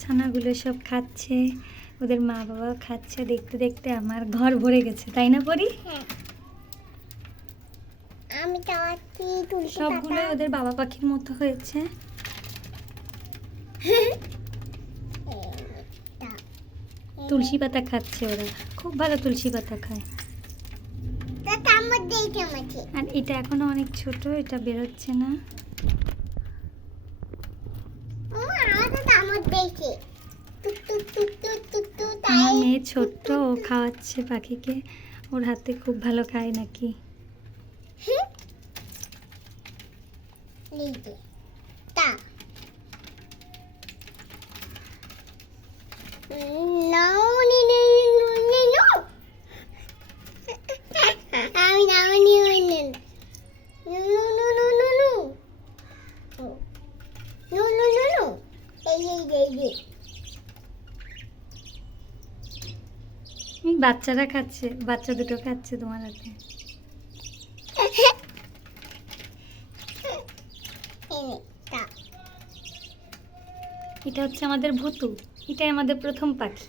ছানাগুলো সব খাচ্ছে ওদের মা বাবাও খাচ্ছে দেখতে দেখতে আমার ঘর ভরে গেছে তাই না পরি? হ্যাঁ। সবগুলো ওদের বাবা পাখির মতো হয়েছে। তুলসী পাতা খাচ্ছে ওরা খুব ভালো তুলসী পাতা খায়। আর এটা এখনও অনেক ছোট এটা বেরোচ্ছে না। আমার মেয়ে ছোট্ট ও খাওয়াচ্ছে পাখিকে। ওর হাতে খুব ভালো খায় নাকি? তা। বাচ্চারা খাচ্ছে বাচ্চা দুটো খাচ্ছে তোমার হাতে। এটা হচ্ছে আমাদের ভুতু এটাই আমাদের প্রথম পাখি।